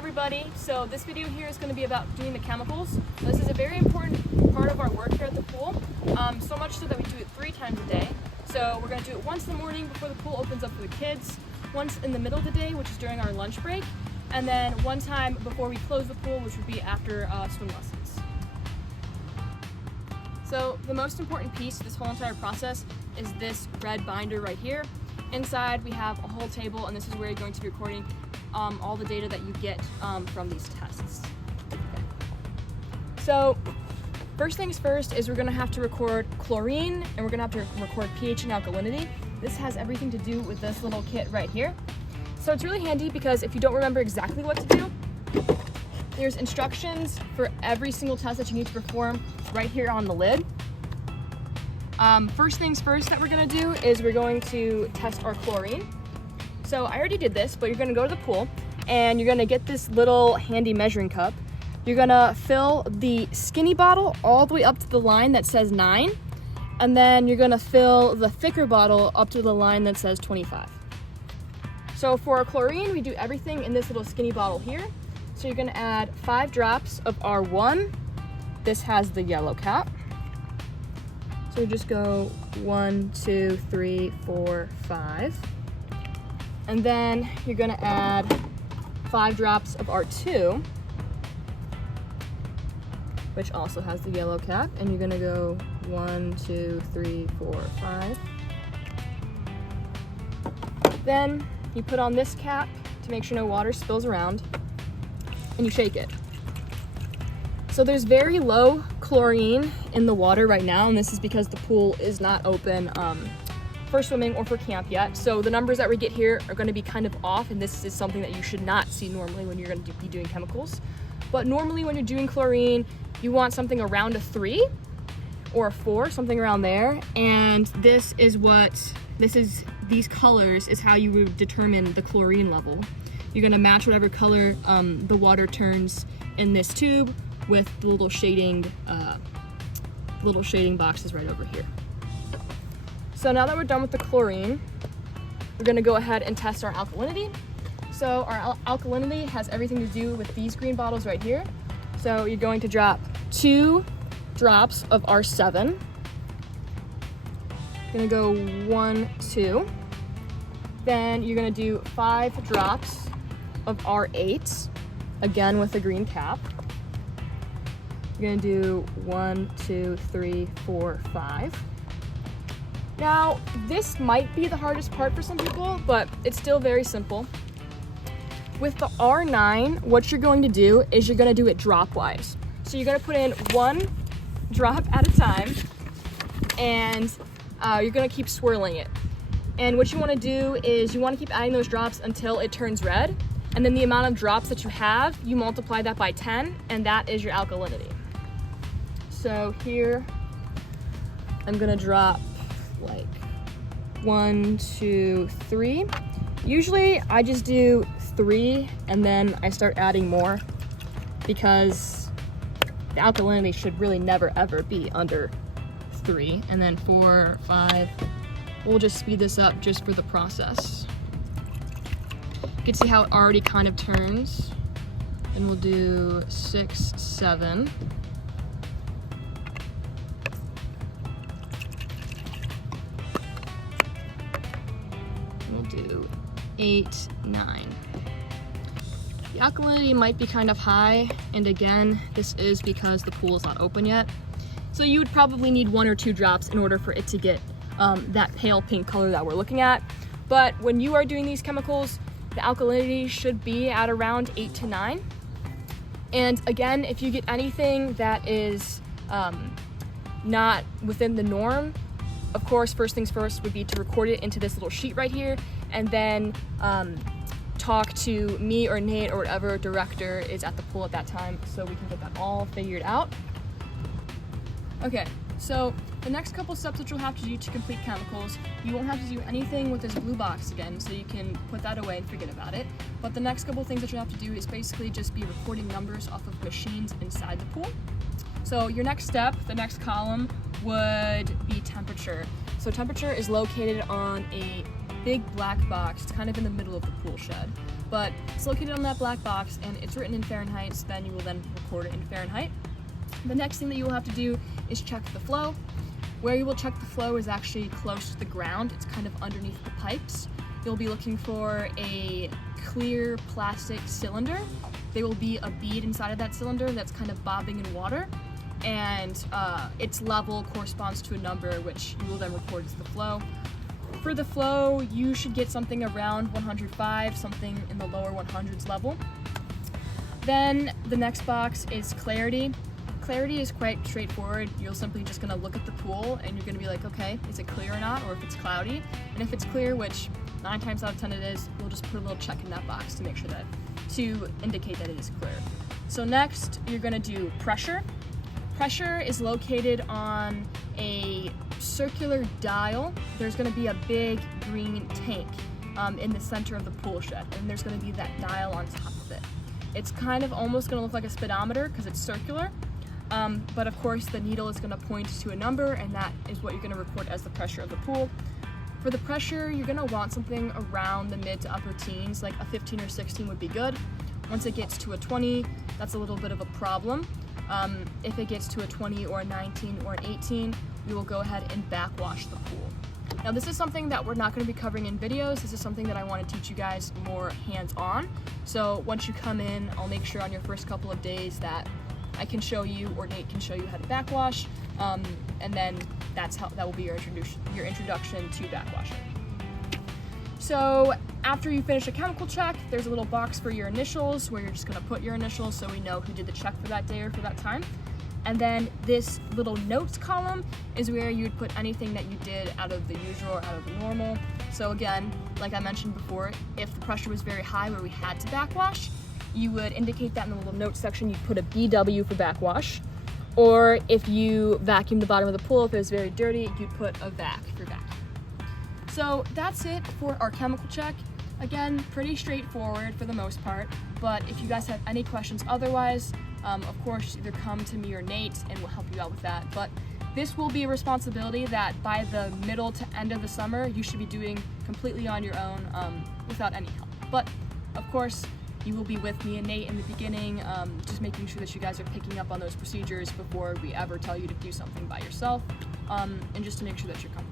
everybody. So this video here is going to be about doing the chemicals. This is a very important part of our work here at the pool, so much so that we do it 3 times a day. So we're going to do it once in the morning before the pool opens up for the kids, once in the middle of the day, which is during our lunch break, and then one time before we close the pool, which would be after swim lessons. So the most important piece of this whole entire process is this red binder right here. Inside we have a whole table, and this is where you're going to be recording all the data that you get from these tests. Okay. So first things first is we're going to have to record chlorine, and we're going to have to record pH and alkalinity. This has everything to do with this little kit right here. So it's really handy because if you don't remember exactly what to do, there's instructions for every single test that you need to perform right here on the lid. First things first that we're going to do is we're going to test our chlorine. So I already did this, but you're going to go to the pool and you're going to get this little handy measuring cup. You're going to fill the skinny bottle all the way up to the line that says 9, and then you're going to fill the thicker bottle up to the line that says 25. So for our chlorine, we do everything in this little skinny bottle here. So you're going to add 5 drops of R1. This has the yellow cap. So just go 1, 2, 3, 4, 5. And then you're going to add 5 drops of R2, which also has the yellow cap. And you're going to go 1, 2, 3, 4, 5. Then you put on this cap to make sure no water spills around, and you shake it. So there's very low chlorine in the water right now, and this is because the pool is not open for swimming or for camp yet. So the numbers that we get here are going to be kind of off, and this is something that you should not see normally when you're going to be doing chemicals. But normally when you're doing chlorine, you want something around a 3 or a 4, something around there. And these colors is how you would determine the chlorine level. You're going to match whatever color the water turns in this tube with the little shading boxes right over here. So now that we're done with the chlorine, we're going to go ahead and test our alkalinity. So our alkalinity has everything to do with these green bottles right here. So you're going to drop 2 drops of R7. You're going to go 1, 2. Then you're going to do 5 drops of R8, again with the green cap. You're going to do 1, 2, 3, 4, 5. Now, this might be the hardest part for some people, but it's still very simple. With the R9, what you're going to do is you're going to do it drop-wise. So you're going to put in 1 drop at a time, and you're going to keep swirling it. And what you want to do is you want to keep adding those drops until it turns red, and then the amount of drops that you have, you multiply that by 10, and that is your alkalinity. So here, I'm going to drop like 1, 2, 3. Usually I just do 3 and then I start adding more, because the alkalinity should really never ever be under 3. And then 4, 5. We'll just speed this up just for the process. You can see how it already kind of turns. And we'll do 6, 7. We'll do 8, 9. The alkalinity might be kind of high, and again, this is because the pool is not open yet. So you would probably need 1 or 2 drops in order for it to get that pale pink color that we're looking at. But when you are doing these chemicals, the alkalinity should be at around 8 to 9. And again, if you get anything that is not within the norm, of course, first things first would be to record it into this little sheet right here, and then talk to me or Nate or whatever director is at the pool at that time, so we can get that all figured out. Okay, so the next couple steps that you'll have to do to complete chemicals, you won't have to do anything with this blue box again, so you can put that away and forget about it. But the next couple things that you'll have to do is basically just be recording numbers off of machines inside the pool. So your next step, the next column, would be temperature. So temperature is located on a big black box. It's kind of in the middle of the pool shed. but it's located on that black box and it's written in Fahrenheit, so then you will then record it in Fahrenheit. The next thing that you will have to do is check the flow. Where you will check the flow is actually close to the ground. It's kind of underneath the pipes. You'll be looking for a clear plastic cylinder. There will be a bead inside of that cylinder that's kind of bobbing in water, and its level corresponds to a number which you will then record as the flow. For the flow, you should get something around 105, something in the lower 100s level. Then the next box is clarity. Clarity is quite straightforward. You're simply just gonna look at the pool and you're gonna be like, okay, is it clear or not, or if it's cloudy. And if it's clear, which 9 times out of 10 it is, you'll just put a little check in that box to make sure that, to indicate that it is clear. So next, you're gonna do pressure. Pressure is located on a circular dial. There's gonna be a big green tank in the center of the pool shed, and there's gonna be that dial on top of it. It's kind of almost gonna look like a speedometer because it's circular, but of course the needle is gonna point to a number, and that is what you're gonna record as the pressure of the pool. For the pressure, you're gonna want something around the mid to upper teens, like a 15 or 16 would be good. Once it gets to a 20, that's a little bit of a problem. If it gets to a 20 or a 19 or an 18, we will go ahead and backwash the pool. Now this is something that we're not going to be covering in videos. This is something that I want to teach you guys more hands-on. So once you come in, I'll make sure on your first couple of days that I can show you, or Nate can show you how to backwash, and then that will be your introduction to backwashing. So after you finish a chemical check, there's a little box for your initials where you're just gonna put your initials so we know who did the check for that day or for that time. And then this little notes column is where you would put anything that you did out of the usual or out of the normal. So again, like I mentioned before, if the pressure was very high where we had to backwash, you would indicate that in the little notes section. You'd put a BW for backwash. Or if you vacuum the bottom of the pool, if it was very dirty, you'd put a vac for vacuum. So that's it for our chemical check. Again, pretty straightforward for the most part, but if you guys have any questions otherwise, of course, either come to me or Nate and we'll help you out with that. But this will be a responsibility that by the middle to end of the summer, you should be doing completely on your own without any help. But of course, you will be with me and Nate in the beginning, just making sure that you guys are picking up on those procedures before we ever tell you to do something by yourself, and just to make sure that you're comfortable.